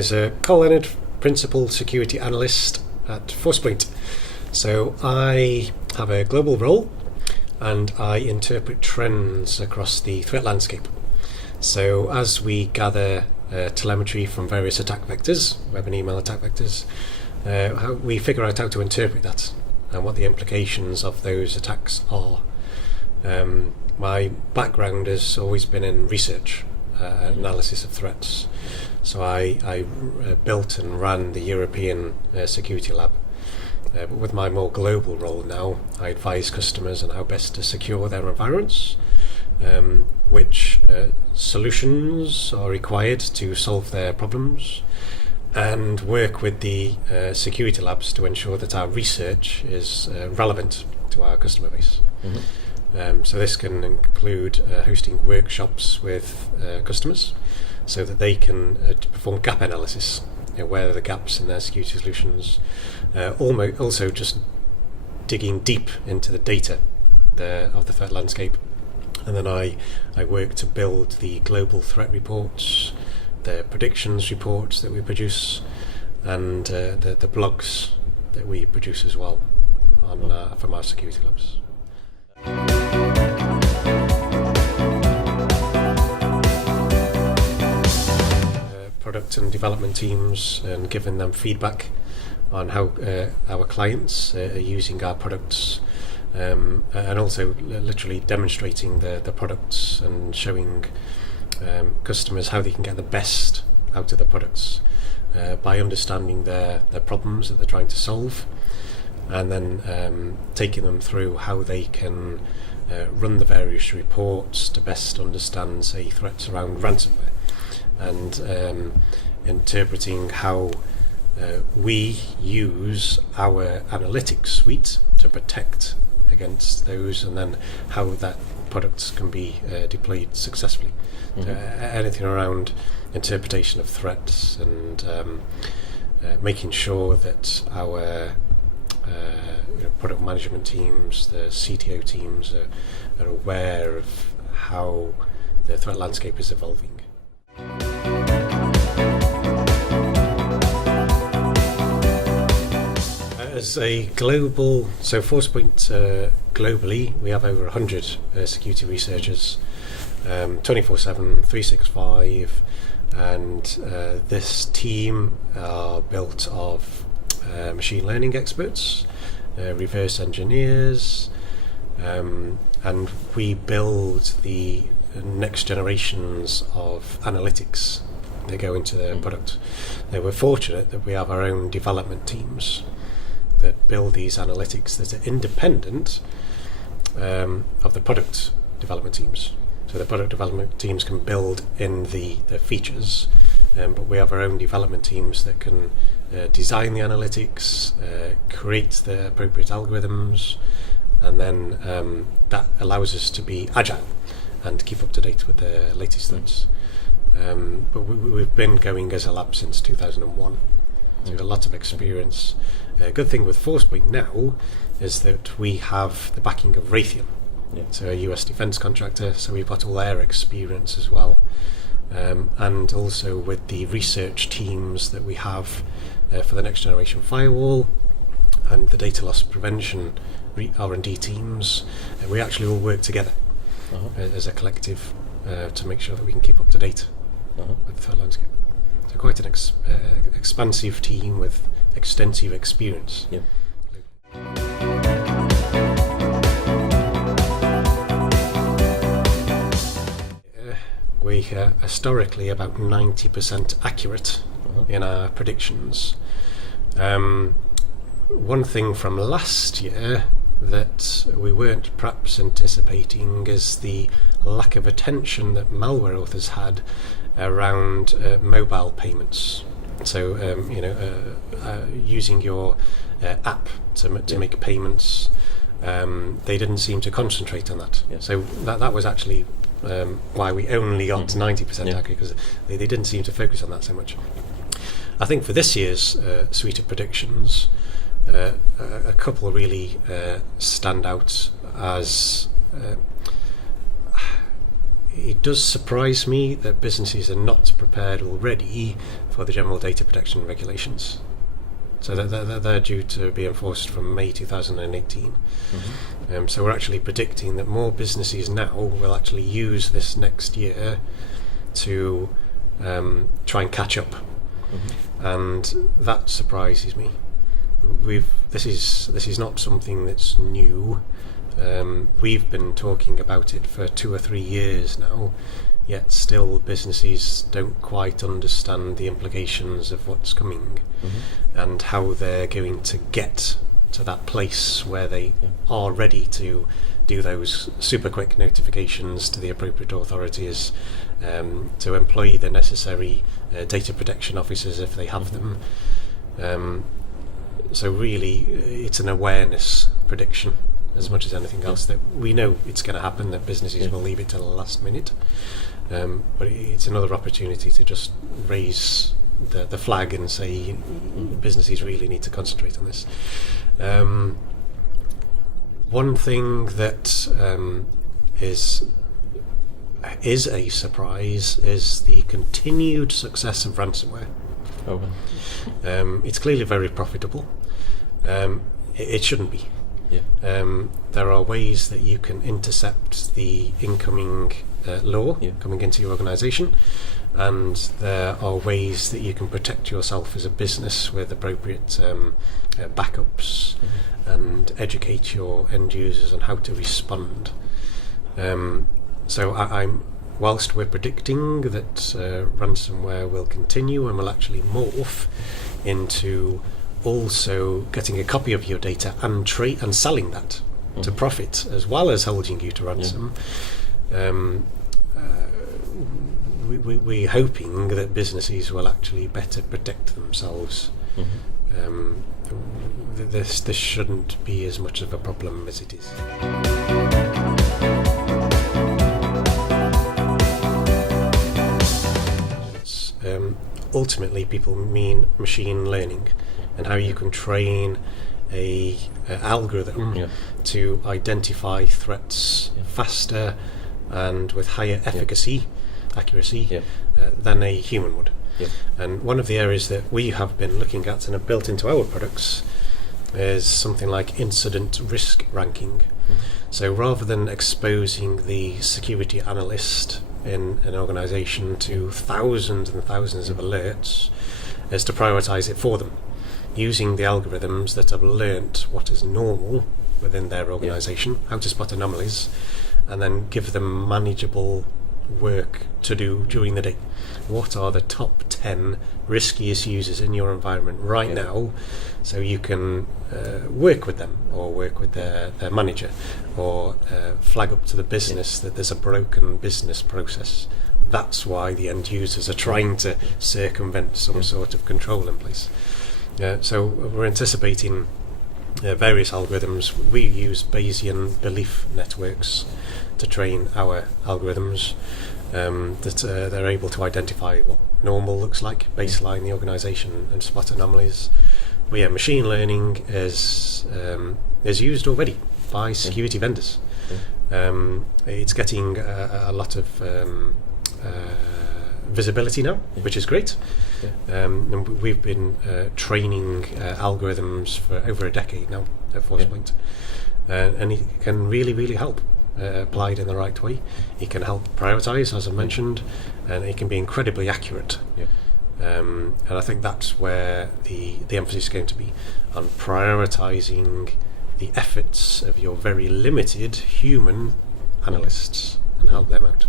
is Carlem Leonard, Principal Security Analyst at Forcepoint. So I have a global role and I interpret trends across the threat landscape. So as we gather telemetry from various attack vectors, web and email attack vectors, we figure out how to interpret that and what the implications of those attacks are. My background has always been in research and analysis of threats. So I built and ran the European Security Lab. But with my more global role now, I advise customers on how best to secure their environments, which solutions are required to solve their problems, and work with the security labs to ensure that our research is relevant to our customer base. Mm-hmm. So this can include hosting workshops with customers so that they can perform gap analysis, where are the gaps in their security solutions, also just digging deep into the data of the threat landscape. And then I work to build the global threat reports, the predictions reports that we produce, and the blogs that we produce as well from our security labs. Product and development teams, and giving them feedback on how our clients are using our products, and also literally demonstrating the products and showing customers how they can get the best out of the products by understanding their problems that they're trying to solve, and then taking them through how they can run the various reports to best understand, say, threats around ransomware, and interpreting how we use our analytics suite to protect against those, and then how that products can be deployed successfully. Mm-hmm. So, anything around interpretation of threats and making sure that our product management teams, the CTO teams are aware of how the threat landscape is evolving. As a global, so Forcepoint globally, we have over 100 security researchers, 24/7, 365, and this team are built of machine learning experts, reverse engineers, and we build the next generations of analytics that go into the product. We're fortunate that we have our own development teams that build these analytics that are independent of the product development teams. So the product development teams can build in the features, but we have our own development teams that can design the analytics, create the appropriate algorithms, and then that allows us to be agile and keep up to date with the latest threats. But we've been going as a lab since 2001. So we've got a lot of experience. A good thing with Forcepoint now is that we have the backing of Raytheon, so a US defence contractor, so we've got all their experience as well. And also with the research teams that we have for the next generation firewall and the data loss prevention R&D teams, we actually all work together as a collective to make sure that we can keep up to date with the threat landscape. So quite an expansive team with extensive experience. Yeah. We are historically about 90% accurate in our predictions. One thing from last year that we weren't perhaps anticipating is the lack of attention that malware authors had around mobile payments. So using your app to make payments, they didn't seem to concentrate on that. Yeah. So that was actually why we only got 90% accurate, because they didn't seem to focus on that so much. I think for this year's suite of predictions, a couple really stand out as it does surprise me that businesses are not prepared already for the general data protection regulations. So they're due to be enforced from May 2018. So we're actually predicting that more businesses now will actually use this next year to try and catch up. And that surprises me. This is not something that's new. We've been talking about it for 2 or 3 years now, yet still businesses don't quite understand the implications of what's coming and how they're going to get to that place where they are ready to do those super quick notifications to the appropriate authorities, to employ the necessary data protection officers if they have them. So really it's an awareness prediction as much as anything else, that we know it's going to happen, that businesses will leave it till the last minute, but it's another opportunity to just raise the flag and say businesses really need to concentrate on this. One thing that is a surprise is the continued success of ransomware. It's clearly very profitable. It shouldn't be. There are ways that you can intercept the incoming law coming into your organisation, and there are ways that you can protect yourself as a business with appropriate backups and educate your end users on how to respond. So I'm whilst we're predicting that ransomware will continue and will actually morph into also getting a copy of your data and selling that to profit, as well as holding you to ransom. We're hoping that businesses will actually better protect themselves. This shouldn't be as much of a problem as it is. Ultimately, people mean machine learning, and how you can train a algorithm to identify threats faster and with higher accuracy than a human would. And one of the areas that we have been looking at and have built into our products is something like incident risk ranking. So rather than exposing the security analyst in an organisation to thousands and thousands of alerts, is to prioritise it for them, using the algorithms that have learnt what is normal within their organisation, how to spot anomalies, and then give them manageable work to do during the day. What are the top 10 riskiest users in your environment right now, so you can work with them, or work with their manager, or flag up to the business that there's a broken business process. That's why the end users are trying to circumvent some sort of control in place. So we're anticipating various algorithms. We use Bayesian belief networks to train our algorithms, that they're able to identify what normal looks like, baseline the organisation, and spot anomalies. But machine learning is used already by security vendors. It's getting a lot of visibility now, which is great. And we've been training algorithms for over a decade now at Forcepoint, and it can really help. Applied in the right way, it can help prioritise, as I mentioned, and it can be incredibly accurate. And I think that's where the emphasis is going to be, on prioritising the efforts of your very limited human analysts and help them out.